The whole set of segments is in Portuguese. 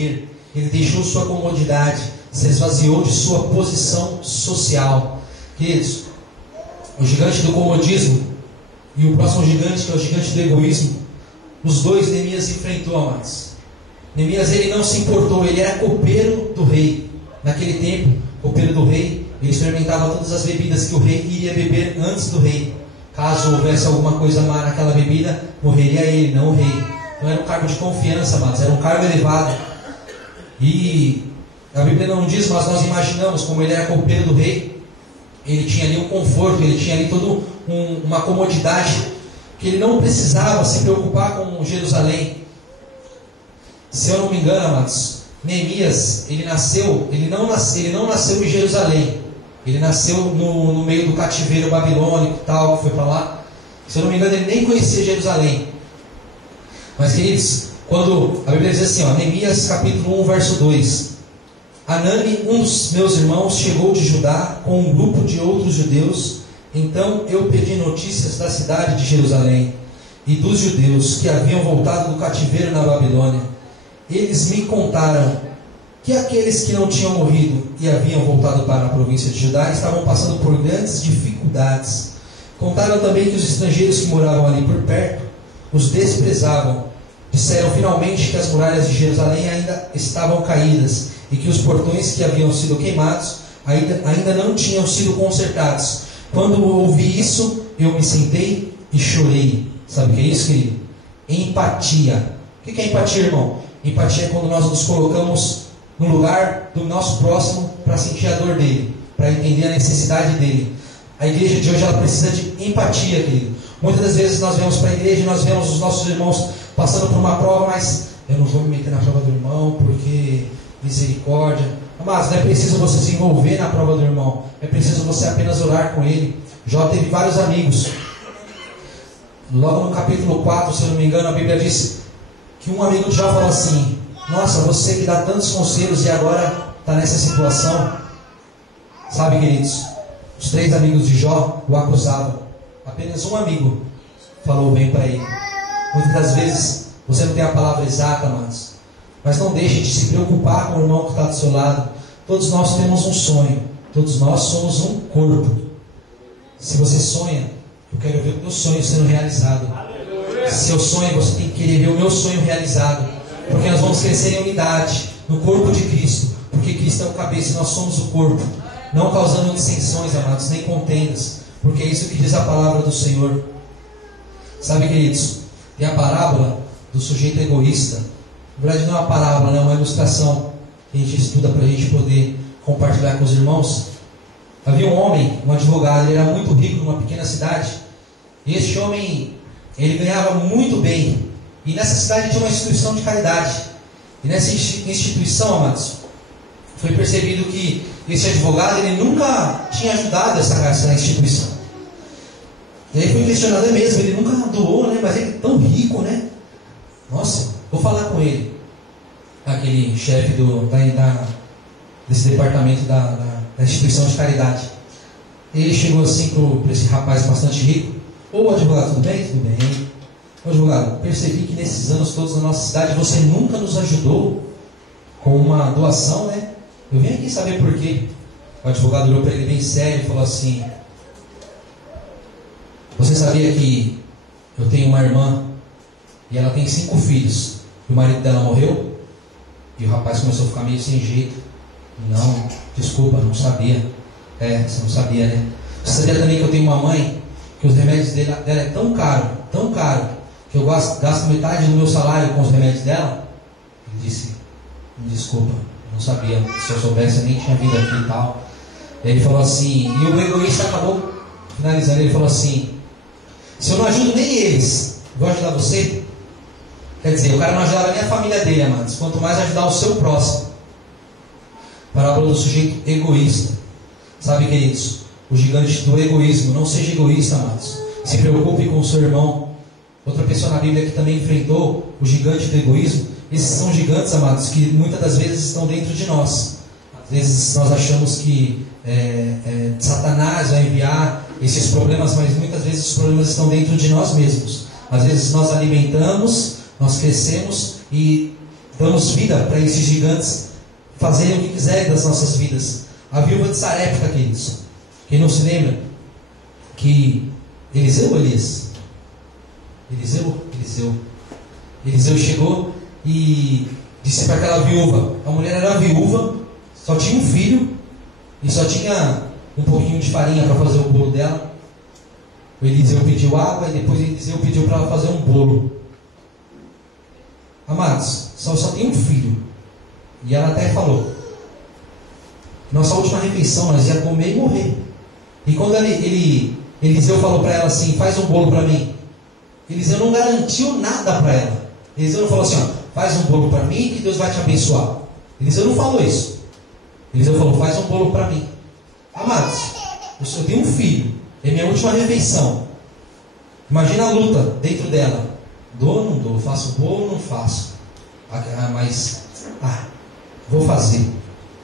erguer, ele deixou sua comodidade, se esvaziou de sua posição social. Queridos, o gigante do comodismo e o próximo gigante, que é o gigante do egoísmo, os dois Neemias enfrentou, amados. Neemias, ele não se importou, ele era copeiro do rei. Naquele tempo, copeiro do rei, ele experimentava todas as bebidas que o rei iria beber antes do rei. Caso houvesse alguma coisa má naquela bebida, morreria ele, não o rei. Não era um cargo de confiança, amados, era um cargo elevado. E a Bíblia não diz, mas nós imaginamos, como ele era copeiro do rei, ele tinha ali um conforto, ele tinha ali toda uma comodidade, que ele não precisava se preocupar com Jerusalém. Se eu não me engano, amados, Neemias, ele não nasceu em Jerusalém. Ele nasceu no meio do cativeiro babilônico e tal, que foi para lá. Se eu não me engano, ele nem conhecia Jerusalém. Mas, queridos, quando a Bíblia diz assim, Neemias capítulo 1, verso 2: Anani, um dos meus irmãos, chegou de Judá com um grupo de outros judeus. Então eu pedi notícias da cidade de Jerusalém e dos judeus que haviam voltado do cativeiro na Babilônia. Eles me contaram que aqueles que não tinham morrido e haviam voltado para a província de Judá estavam passando por grandes dificuldades. Contaram também que os estrangeiros que moravam ali por perto os desprezavam. Disseram finalmente que as muralhas de Jerusalém ainda estavam caídas e que os portões que haviam sido queimados ainda não tinham sido consertados. Quando ouvi isso, eu me sentei e chorei. Sabe o que é isso, querido? Empatia. O que é empatia, irmão? Empatia é quando nós nos colocamos no lugar do nosso próximo para sentir a dor dele, para entender a necessidade dele. A igreja de hoje, ela precisa de empatia, querido. Muitas das vezes nós vemos para a igreja e nós vemos os nossos irmãos passando por uma prova, mas eu não vou me meter na prova do irmão porque misericórdia. Mas não é preciso você se envolver na prova do irmão, é preciso você apenas orar com ele. Jó teve vários amigos. Logo no capítulo 4, se eu não me engano, a Bíblia diz que um amigo de Jó falou assim: nossa, você que dá tantos conselhos e agora está nessa situação. Sabe, queridos, os 3 amigos de Jó o acusavam. Apenas um amigo falou bem para ele. Muitas das vezes você não tem a palavra exata, mas não deixe de se preocupar com o irmão que está do seu lado. Todos nós temos um sonho. Todos nós somos um corpo. Se você sonha, eu quero ver o teu sonho sendo realizado. Se eu sonho, você tem que querer ver o meu sonho realizado. Porque nós vamos crescer em unidade no corpo de Cristo. Porque Cristo é o cabeça e nós somos o corpo. Não causando dissensões, amados, nem contendas. Porque é isso que diz a palavra do Senhor. Sabe, queridos, tem a parábola do sujeito egoísta. Na verdade não é uma parábola, é uma ilustração que a gente estuda para a gente poder compartilhar com os irmãos. Havia um homem, um advogado, ele era muito rico numa pequena cidade. E este homem, ele ganhava muito bem. E nessa cidade tinha uma instituição de caridade. E nessa instituição, amados, foi percebido que esse advogado, ele nunca tinha ajudado essa instituição. E aí foi questionado, é mesmo, ele nunca doou, né? Mas ele é tão rico, né? Nossa, vou falar com ele. Aquele chefe desse departamento da instituição de caridade. Ele chegou assim para esse rapaz bastante rico. Ô advogado, tudo bem? Tudo bem. Ô advogado, percebi que nesses anos todos na nossa cidade você nunca nos ajudou com uma doação, né? Eu vim aqui saber por quê. O advogado olhou para ele bem sério e falou assim: você sabia que eu tenho uma irmã e ela tem 5 filhos e o marido dela morreu? E o rapaz começou a ficar meio sem jeito. Não, desculpa, não sabia. Você não sabia, né? Você sabia também que eu tenho uma mãe que os remédios dela é tão caro, que eu gasto metade do meu salário com os remédios dela? Ele disse: desculpa, não sabia. Se eu soubesse eu nem tinha vindo aqui e tal. Ele falou assim, e o egoísta acabou finalizando, ele falou assim: se eu não ajudo nem eles, vou ajudar você? Quer dizer, o cara não ajudava nem a família dele, amados, quanto mais ajudar o seu próximo. Parábola do sujeito egoísta. Sabe, queridos, o gigante do egoísmo. Não seja egoísta, amados. Se preocupe com o seu irmão. Outra pessoa na Bíblia que também enfrentou o gigante do egoísmo. Esses são gigantes, amados, que muitas das vezes estão dentro de nós. Às vezes nós achamos que Satanás vai enviar esses problemas, mas muitas vezes os problemas estão dentro de nós mesmos. Às vezes nós alimentamos, nós crescemos e damos vida para esses gigantes fazerem o que quiserem das nossas vidas. A viúva de Sarepta, queridos, quem não se lembra que Eliseu chegou e disse para aquela viúva, a mulher era viúva, só tinha um filho e só tinha um pouquinho de farinha para fazer o bolo dela. O Eliseu pediu água e depois Eliseu pediu para ela fazer um bolo. Amados, só tem um filho. E ela até falou, nossa última refeição nós ia comer e morrer. E quando Eliseu falou para ela assim, faz um bolo para mim, Eliseu não garantiu nada para ela. Eliseu não falou assim, faz um bolo para mim que Deus vai te abençoar. Eliseu não falou isso. Eliseu falou, faz um bolo para mim. Amados, eu tenho um filho, é minha última refeição. Imagina a luta dentro dela. Dou ou não dou? Faço bolo ou não faço? Vou fazer.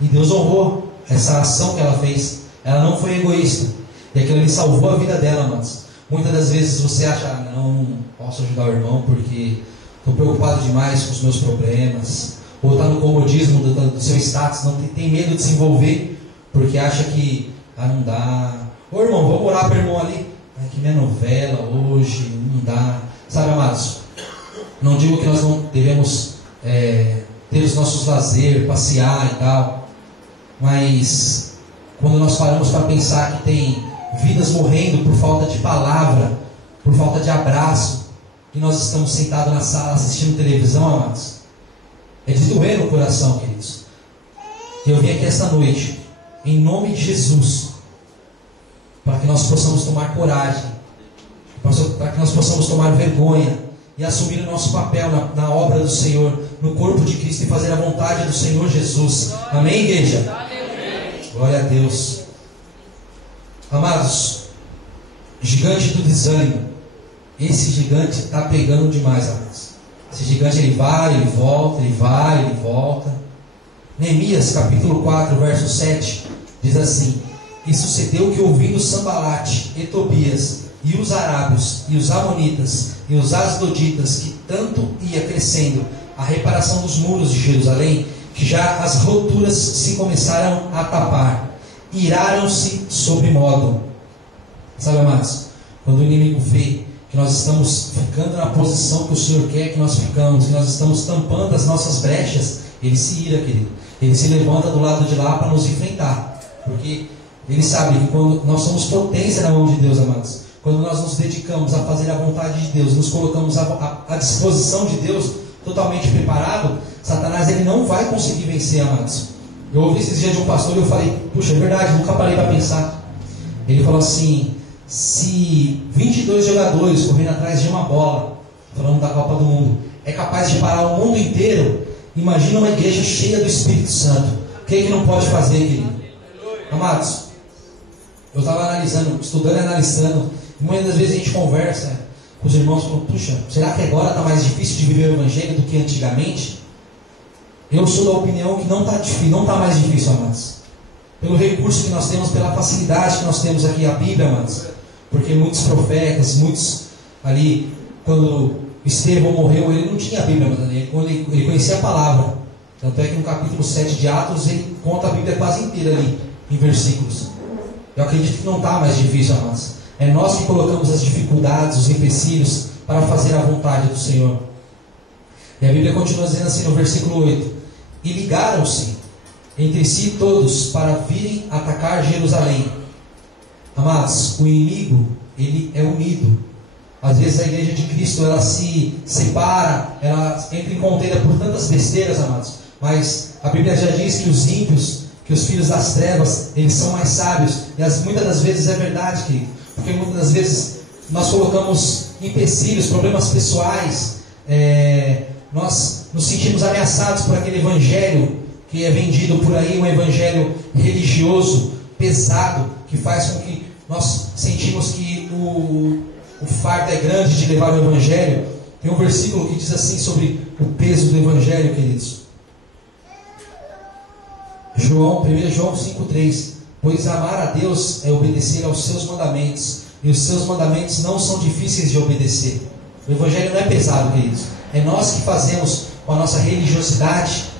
E Deus honrou essa ação que ela fez. Ela não foi egoísta. E aquilo ali salvou a vida dela, amados. Muitas das vezes você acha, não posso ajudar o irmão porque estou preocupado demais com os meus problemas. Ou está no comodismo do seu status, não tem medo de se envolver porque acha que não dá. Ô irmão, vamos orar para o irmão ali. Que minha novela hoje, não dá. Sabe, amados, não digo que nós não devemos ter os nossos lazeres, passear e tal, mas quando nós paramos para pensar que tem vidas morrendo por falta de palavra, por falta de abraço, e nós estamos sentados na sala assistindo televisão, amados, é de doer no coração, queridos. Eu vim aqui esta noite, em nome de Jesus, para que nós possamos tomar coragem, para que nós possamos tomar vergonha e assumir o nosso papel na obra do Senhor, no corpo de Cristo, e fazer a vontade do Senhor Jesus. Amém, igreja? Glória a Deus. Amados, gigante do desânimo. Esse gigante está pegando demais, amados. Esse gigante ele vai, ele volta, ele vai, ele volta. Neemias capítulo 4, verso 7 diz assim: e sucedeu que, ouvindo Sambalate e Tobias e os arábios e os amonitas e os asdoditas, que tanto ia crescendo a reparação dos muros de Jerusalém, que já as roturas se começaram a tapar, iraram-se sobre modo. Sabe, amados, quando o inimigo vê que nós estamos ficando na posição que o Senhor quer que nós ficamos, que nós estamos tampando as nossas brechas, ele se ira, querido. Ele se levanta do lado de lá para nos enfrentar, porque ele sabe que quando nós somos potência na mão de Deus, amados, quando nós nos dedicamos a fazer a vontade de Deus, nos colocamos à disposição de Deus, totalmente preparado, Satanás ele não vai conseguir vencer, amados. Eu ouvi esses dias de um pastor e eu falei, puxa, é verdade, nunca parei para pensar. Ele falou assim, se 22 jogadores correndo atrás de uma bola, falando da Copa do Mundo, é capaz de parar o mundo inteiro, imagina uma igreja cheia do Espírito Santo. O que é que não pode fazer, querido? Amados, eu estava analisando, estudando e analisando, e muitas das vezes a gente conversa com os irmãos, falando, puxa, será que agora está mais difícil de viver o Evangelho do que antigamente? Eu sou da opinião que não está mais difícil, amados. Pelo recurso que nós temos, pela facilidade que nós temos aqui, a Bíblia, amados. Porque muitos profetas, muitos ali, quando Estevão morreu, ele não tinha a Bíblia, mas ele conhecia a palavra. Tanto é que no capítulo 7 de Atos, ele conta a Bíblia quase inteira ali, em versículos. Eu acredito que não está mais difícil, amados. É nós que colocamos as dificuldades, os empecilhos, para fazer a vontade do Senhor. E a Bíblia continua dizendo assim no versículo 8: e ligaram-se entre si todos para virem atacar Jerusalém. Amados, o inimigo, ele é unido. Às vezes a igreja de Cristo, ela se separa, ela entra em contenda por tantas besteiras, amados. Mas a Bíblia já diz que os ímpios, que os filhos das trevas, eles são mais sábios. E muitas das vezes é verdade, querido. Porque muitas das vezes nós colocamos empecilhos, problemas pessoais. Nós nos sentimos ameaçados por aquele evangelho que é vendido por aí, um evangelho religioso, pesado, que faz com que nós sentimos que o fardo é grande de levar o evangelho. Tem um versículo que diz assim sobre o peso do evangelho, queridos. 1 João 5,3: pois amar a Deus é obedecer aos seus mandamentos, e os seus mandamentos não são difíceis de obedecer. O evangelho não é pesado, queridos. É nós que fazemos com a nossa religiosidade,